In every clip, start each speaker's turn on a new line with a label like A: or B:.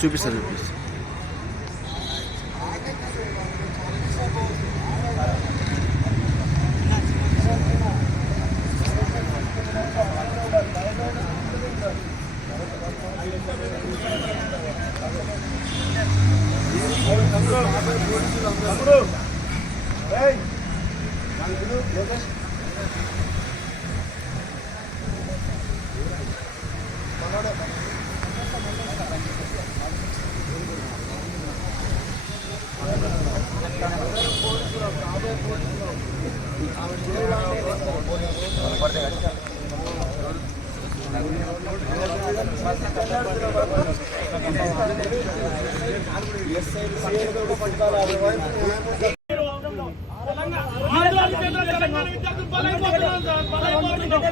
A: చూపిస్తా చూపిస్తా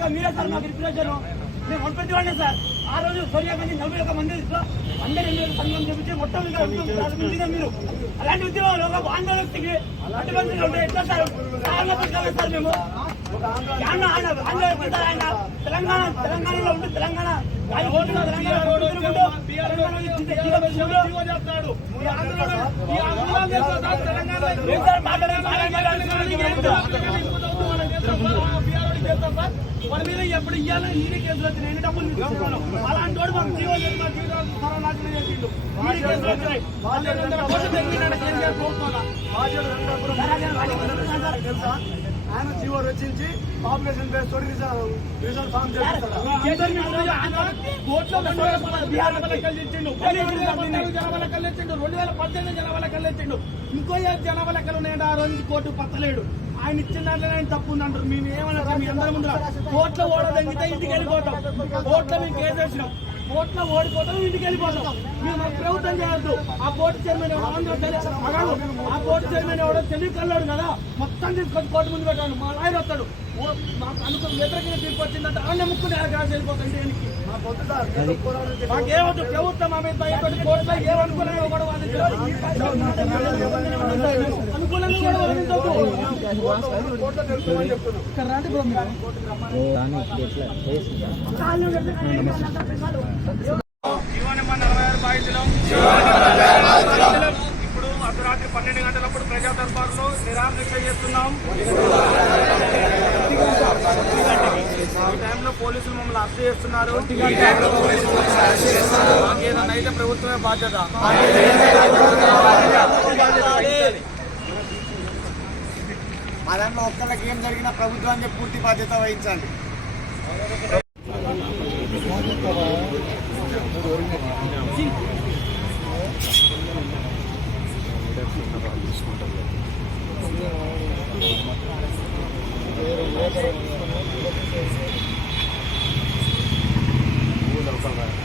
B: మీరే సార్ మాకు రిప్రజెంట్ మేము ఒంటి వాడినే సార్ ఆ రోజు సోనియా గాంధీ నలభై ఒక మంది అందరి సంఘం చూపించి మొత్తం మీరు అలాంటి ఉద్యోగంలో ఒక ఆంధ్ర వ్యక్తికి అడ్డుబంధులు ఉంటే ఎట్లా సార్? సార్ మేము? ఆంధ్ర ఆంధ్ర ఆంధ్ర వ్యక్తి ఆయన? తెలంగాణ తెలంగాణలో ఉంటే తెలంగాణ ఆయన సార్.
C: మన మీద ఎప్పుడు ఇయ్యాలో ఈడీ కేసులు వచ్చినాయి ఎన్ని డబ్బులు తీసుకున్నాను. అలాంటి వాడు మాకు జీవో లేదు మా జీవితాలు సర్వనాశనం చేసిండు. ఈడీ కేసులు వచ్చినాయి వాళ్ళు రెండు వందల కోట్లు తెంగినాడు కేసీఆర్ ప్రభుత్వంలో
D: తెలుసా? ఆయన జీవో రచించి పాపులేషన్ బేస్ తోటి ఫామ్ చేస్తాడు
C: ఇంకో జనాభా లెక్కలు ఉన్నాయంటే ఆ రోజు కోర్టు పత్తలేడు. ఆయన ఇచ్చిన దాంట్లో ఆయన తప్పు ఉందంటారు. మేము ఏమన్నా మీ అందరి ముందు కోట్ల ఓడ తగ్గితే ఇంటికి వెళ్ళిపోతాం. కోట్ల మేము కేసు వేసినాం. కోట్ల ఓడిపోతాం ఇంటికి వెళ్ళిపోతాం. మేము మాకు ప్రభుత్వం చేయొద్దు. ఆ కోర్టు చైర్మన్ ఎవడో ఆంధ్ర ఆ కోర్టు చైర్మన్ ఎవడో తెలియకల్లాడు కదా. మొత్తం తీసుకొచ్చి కోర్టు ముందు పెట్టాడు. మా లాయర్ వస్తాడు. మాకు అనుకున్న వ్యతిరేకంగా తీర్పు వచ్చిందంటే ఆయన ముక్కుని గ్రాస్ వెళ్ళిపోతాం దేనికి?
D: మా
C: మాకేమొద్దు. ప్రభుత్వం ఆమె భయపడి కోర్టులో ఏమనుకున్నాయో కూడా వాళ్ళు కూడా ఇప్పుడు అర్ధరాత్రి పన్నెండు గంటలప్పుడు ప్రజా దర్బార్లో నిరాదీక్ష చేస్తున్నాం ఈ టైంలో పోలీసులు మమ్మల్ని అరెస్ట్ చేస్తున్నారు మాకేదైనా అయితే ప్రభుత్వమే బాధ్యత.
D: మా దాంట్లో ఒక్కళ్ళకి ఏం జరిగినా ప్రభుత్వానికి పూర్తి బాధ్యత వహించండి
E: Hey!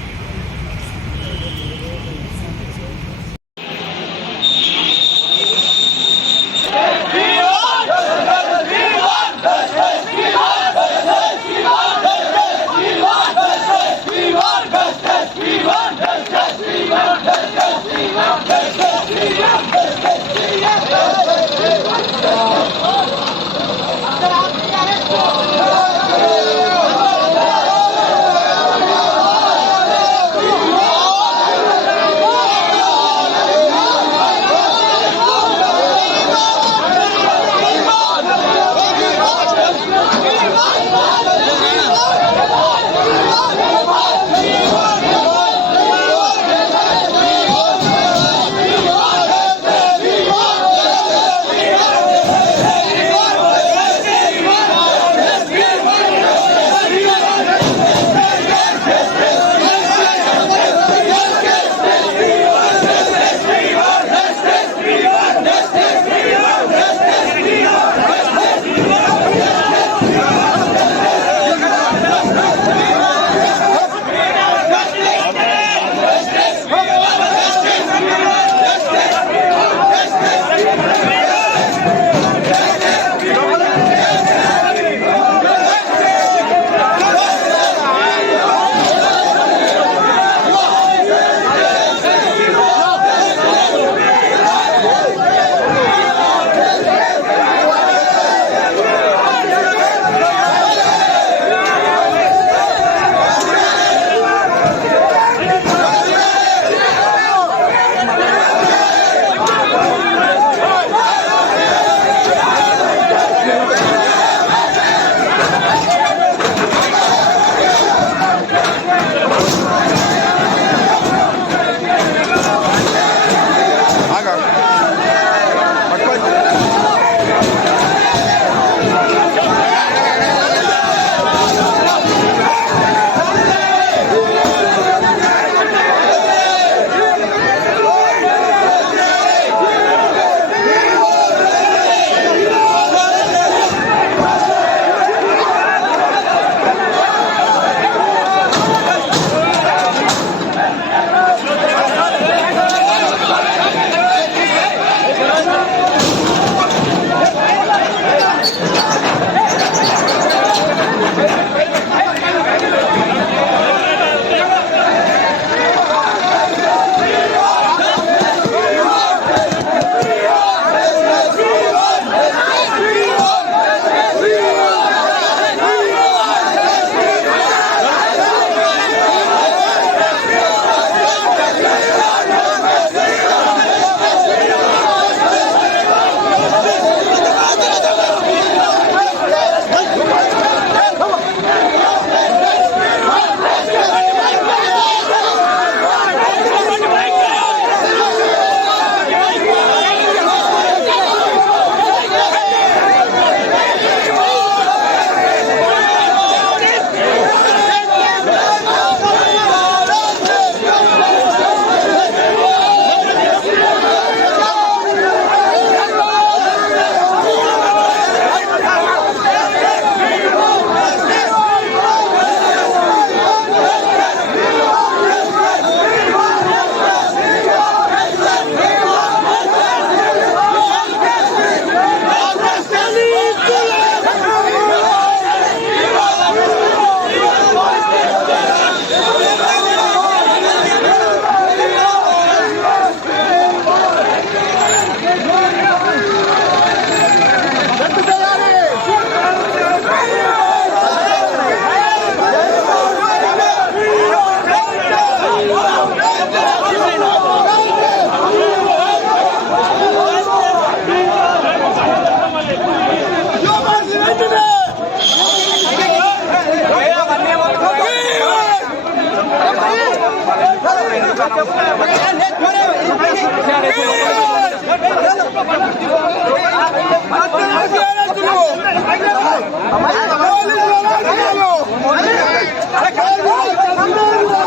A: Let's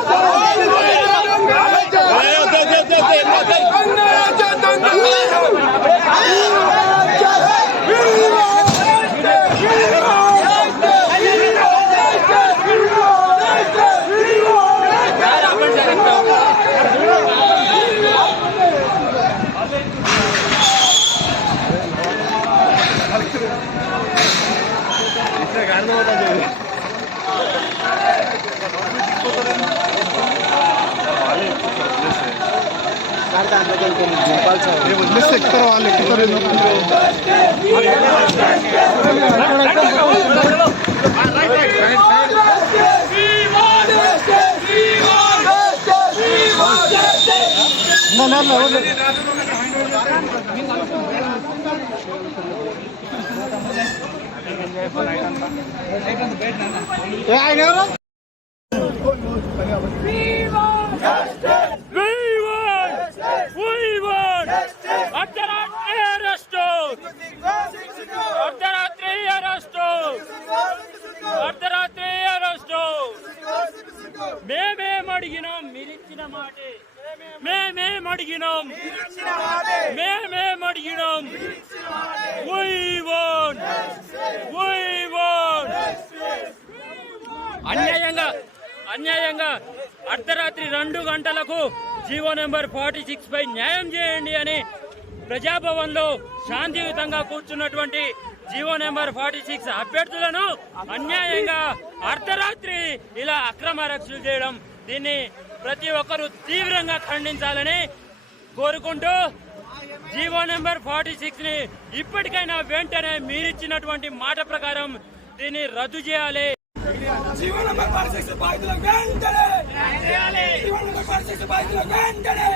A: go! ఎక్కుతారు వాళ్ళు ఎక్కుతారు ఆయన ఎవరు
E: We want! We want! అర్ధరాత్రి అరెస్టు అర్ధరాత్రి అరెస్టు అర్ధరాత్రి అరెస్టు మేమేం అడిగినాం? మీరిచ్చిన మాటే. మేమేం అడిగినాం? మేమేం అడిగినాం? అన్యాయంగా అన్యాయంగా అర్ధరాత్రి రెండు గంటలకు జీవో నెంబర్ ఫార్టీ సిక్స్ పై న్యాయం చేయండి అని ప్రజాభవన్లో శాంతియుతంగా కూర్చున్నటువంటి జీవో నెంబర్ ఫార్టీ సిక్స్ అభ్యర్థులను అన్యాయంగా అర్ధరాత్రి ఇలా అక్రమ అరెస్టులు చేయడం దీన్ని ప్రతి ఒక్కరూ తీవ్రంగా ఖండించాలని కోరుకుంటూ జీవో నెంబర్ ఫార్టీ సిక్స్ని ఇప్పటికైనా వెంటనే మీరిచ్చినటువంటి మాట ప్రకారం దీన్ని రద్దు చేయాలి.
C: జీవన నెంబర్ పరిశిక్ష బాధితులకు వెంటనే జీవన నెంబర్ పరిశిక్ష బాధితులకు వెంటనే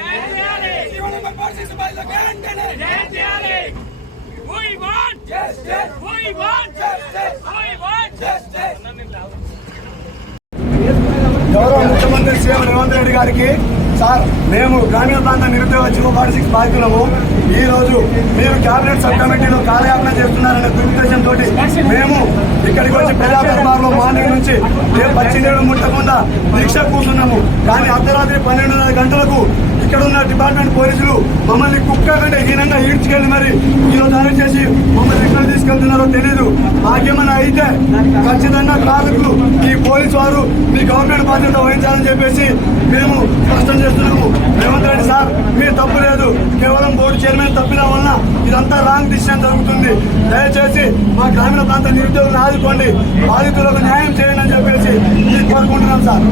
C: జీవన నెంబర్ పరిశిక్ష బాధితులకు వెంటనే
E: We want
C: Justice!
E: We want
C: Justice!
E: We want
C: Justice!
D: గౌరవ ముఖ్యమంత్రి సీఎం రేవంత్ రెడ్డి గారికి సార్ మేము గ్రామీణ ప్రాంత నిరుద్యోగ జీవో ఫార్టీ సిక్స్ బాధితులము ఈ రోజు మీరు కేబినెట్ సబ్ కమిటీలో కార్యాచరణ చేస్తున్నారనే దురుద్దేశంతో మేము ఇక్కడికి వచ్చి ప్రజా దర్బార్లో మార్నింగ్ నుంచి రేపు పచ్చి నీళ్ళు ముట్టకుండా దీక్ష కూర్చున్నాము కానీ అర్ధరాత్రి పన్నెండున్నర గంటలకు ఇక్కడ ఉన్న డిపార్ట్మెంట్ పోలీసులు మమ్మల్ని కుక్క కంటే హీనంగా ఈడ్చుకెళ్ళి మరి ఈరోజు అరెస్ట్ చేసి మమ్మల్ని ఎక్కడ తీసుకెళ్తున్నారో తెలియదు మాకేమైనా అయితే ఖచ్చితంగా ట్రాఫిక్ ఈ పోలీసు వారు మీ గవర్నమెంట్ బాధ్యత వహించాలని చెప్పేసి మేము స్పష్టం చేస్తున్నాము. రేవంత్ రెడ్డి సార్ మీరు తప్పు లేదు. కేవలం బోర్డు చైర్మన్ తప్పిన వలన ఇదంతా రాంగ్ డిసిషన్ జరుగుతుంది. దయచేసి మా గ్రామీణ ప్రాంత నిరుద్యోగులను ఆదుకోండి. బాధితులకు న్యాయం చేయండి అని చెప్పేసి కోరుకుంటున్నాం సార్.